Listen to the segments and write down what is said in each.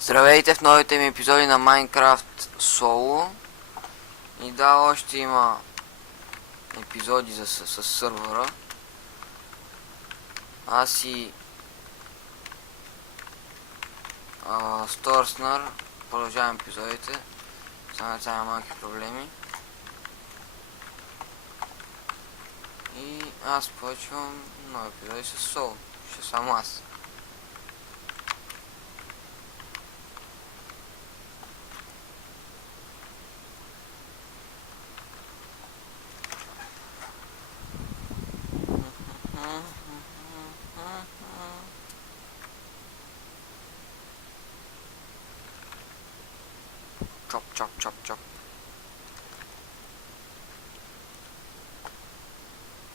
Здравейте в новите ми епизоди на Minecraft Solo. И да, още има епизоди с сървъра. Аз и Сторснър продължавам епизодите. Само сега малки проблеми. И аз почвам нови епизоди с Solo. Ще само аз. Чоп, чоп, чоп, чоп.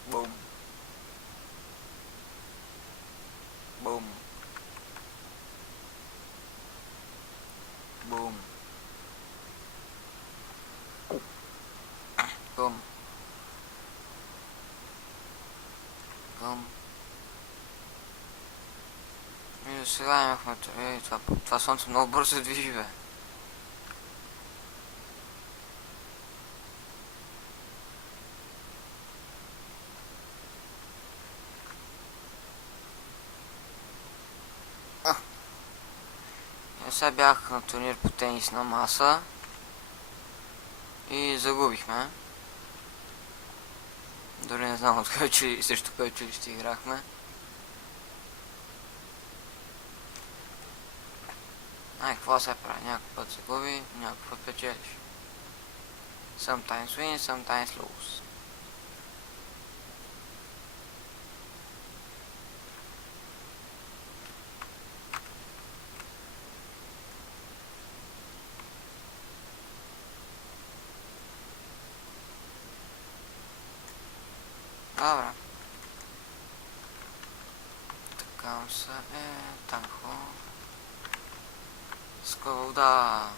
Бум. Бум. Бум. Бум. Бум. И до сега имахме това слънце много бързо се движи, бе. Сега бях на турнир по тенисна маса и загубихме. Дори не знам срещу кое училище играхме. Какво се прави? Някой път се губи, някой път печелиш. Sometimes win, sometimes lose. Добре. Така се танко. Вода.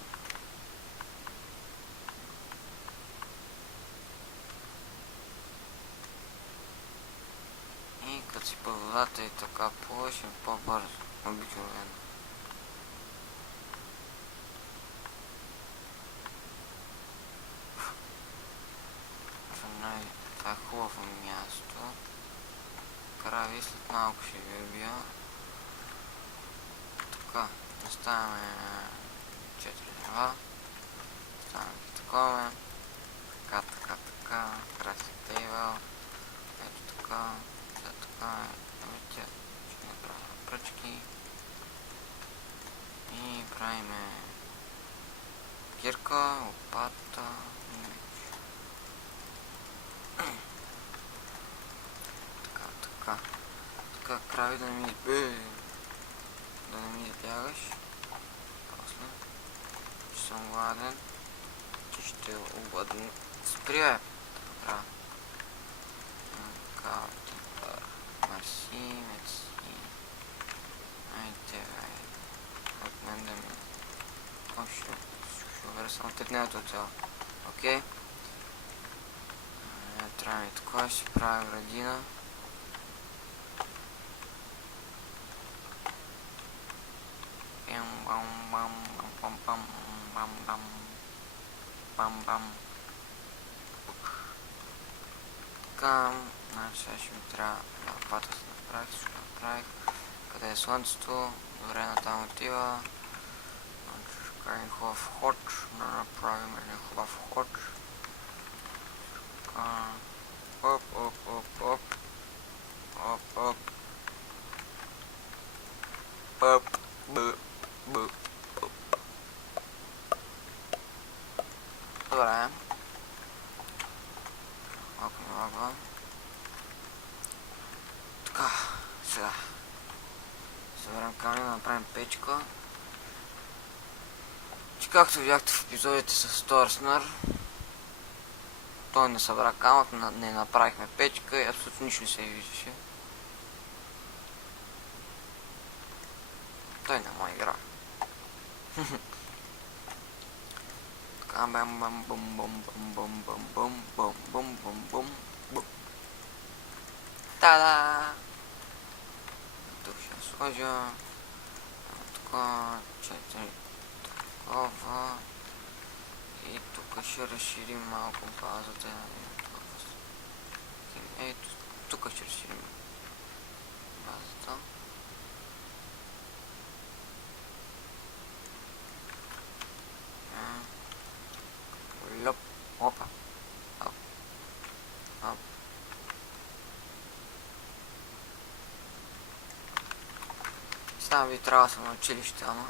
И като си по водата и така плуваш по-бързо. Обикновено. Това е хубаво място. Крави след малко ще ви убия. Така, оставяме 4 дерева. Оставяме такова. Така. Краси тейбъл. Ето така. Така. Ще направим пръчки. И правиме кирка, лопата и меч. Така, крави да не ми избягаш. После, че съм гладен, че ще обладна. Спри, бе! Така. Каутимпър. Мерси. Айде, бе. От мен да ми... Ще върсам тъкнето цяло. Окей? Трябва ми такова, ще правя градина. Бам. Така, значи сега ще ми трябва лопата да направих, ще направих. Къде е слънцето? Добре, натам отива. Ще правим хубав ход, да направим един хубав ход. Оп. Добре. Малко не лагва. Така, сега. Съберем камъни да направим печка. Че както видяхте в епизодите с Торснър, той не събра камък, не направихме печка и абсолютно нищо не се виждаше. Той не му игра. Така, бум. Та-да! Тук ще сложа. Така, 4 такова. И тук ще разширим малко базата. Ето, тук ще разширим базата. Лоп, опа. Оп. Оп. Знам ви трябва да съм на училище, ама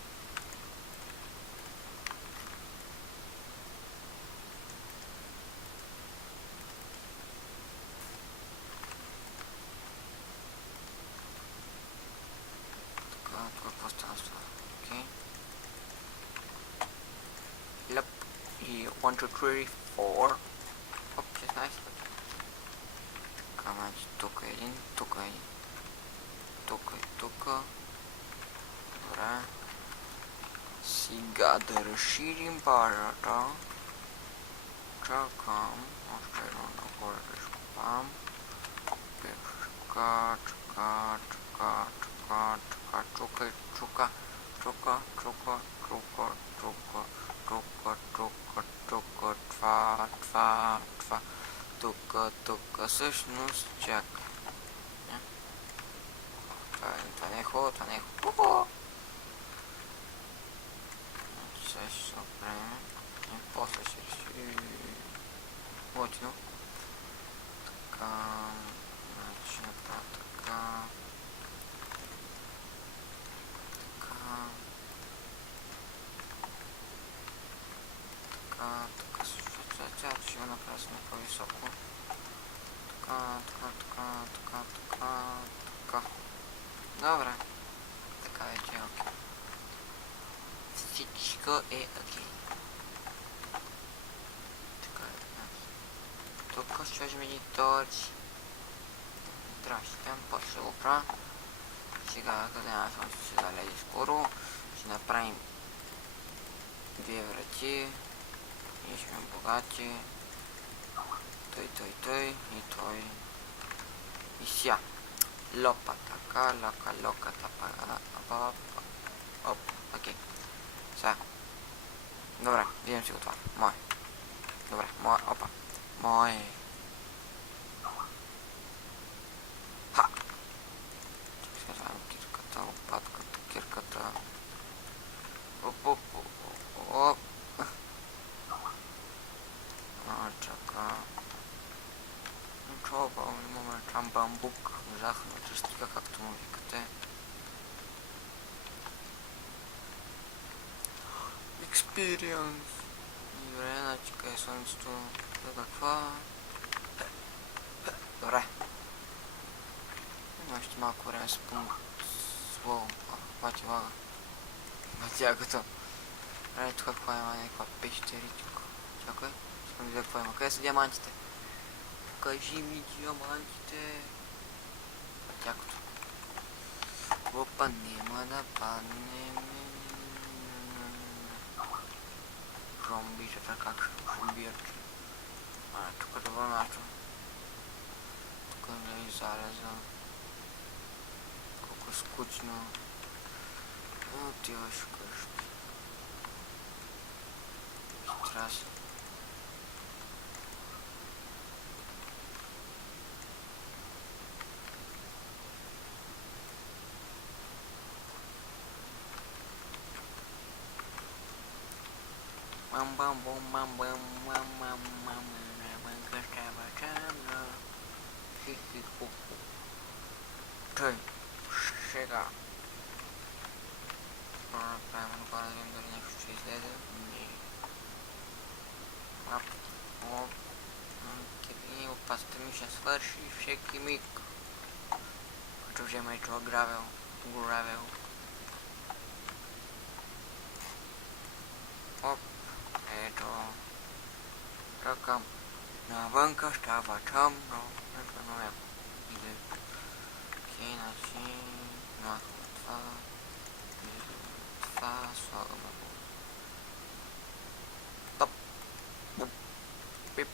така, тук какво става с това? Окей. Лъп. И 1, 2, 3, 4. Оп, 16. Така, значи тук е един, тук е един. Тук и тук. Добре. Сега да разширим базата. Чакам. Още едно нагоре да изкопам. Чака, чака, чака, чака, чака, чука, чука, чука, чука, чука, чука, чука, чука, чука, това. Тук, всъщност, чакай. Това не е хубаво, това не е хубаво. Сега ще се оправим. И после ще реши. Готино. Така. Значи направя така. Така също. Сега ще го направя с по-високо. Така. Добре. Така вече е окей. Всичко е окей. Така е. Тук ще сложим един точи. Здрасти, там после го правя. Сега, къде на слънце ще залезе скоро. Ще направим две врати. Ние сме богати. Той и той. И ся. Лопа така, лока тапа. Оп, окей. Сега. Добре, видим си го това. Мое. Добре, мое, опа. Мое. Ха! Сега вземем кирката, лопатката, кирката. Оп. Чака. Ничего, имаме там бамбук, захарна тръстика, както му викате. Experience. Добре, значи къде е слънцето? Каква? Добре. Има още малко време с пункт. Слоу. Бати лага. Батягата. Добре, тук какво има? Някаква пещери тук. Чакай. Искам да видя какво има. Къде са диамантите? Покажи ми диамантите. Батягото. Опа, нема да паднем. Зомбичета, как ще зомбират? Тук е вълната. Тук не е зареза. Колко скучно. Отиваш вкъщи. Страшно. Той, сега. Правим отгоре да видим дали нещо ще излезе. Не. И опасата ми ще свърши всеки миг. Като взема и това гравел. Оп. Ето. Така. Навънка става тъмно. Окей, значи махаме това слагаме го. Топ. Пип.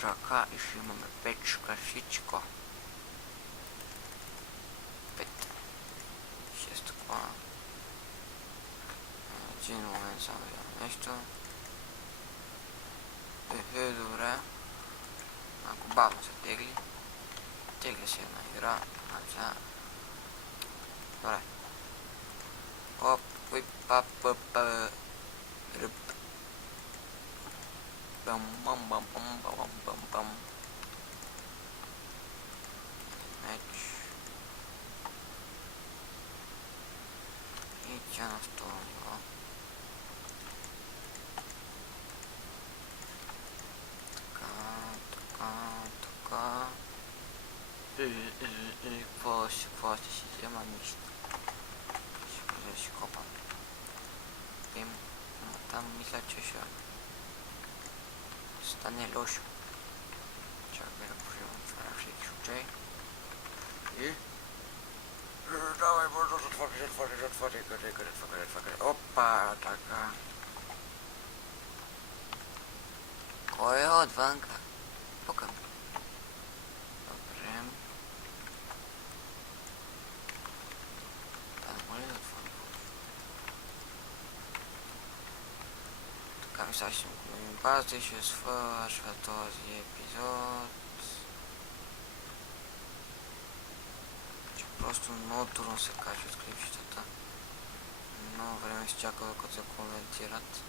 Чака и ще имаме печка всичко. 5 Един момент само видям нещо. Добре. Малко бавно се тегли. Тегля си една игра. Сега. Добре. Оп, уип, пап, пап, ръп. Бам, бам, бам, бам, бам, бам, бам. Меч. И тя на второ ниво. Така. Какво ще си взема? Нищо. Ще продължа да си копам. Пим. Там мисля, че ще стане лошо. Чакай да поживам това на всеки случай. И... Давай, бързо, затвори. Къде. Опа, така. Кой е отвънка? Тук. Добре. Да, моля да отвори. Така, сега ще го база и ще свършва този епизод. Че просто много трудно се качват клипчетата. Много време се чака докато се конвертират.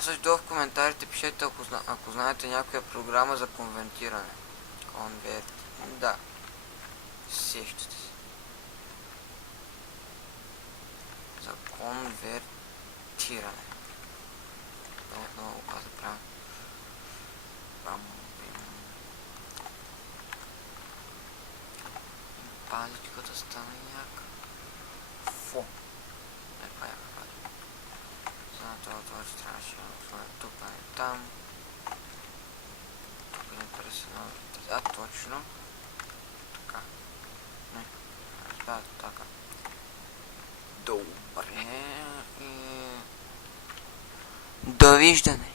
Също в коментарите пишете, ако знаете някоя програма за конвертиране. Да. Сещате се. За конвертиране. Много каза правилно. Паличката стана някак. Фу. Това е паличка. За това трябваше да отворя тук, а не там. Тук не пресена. Точно. Така. Не. Да, така. Добре. Довиждане.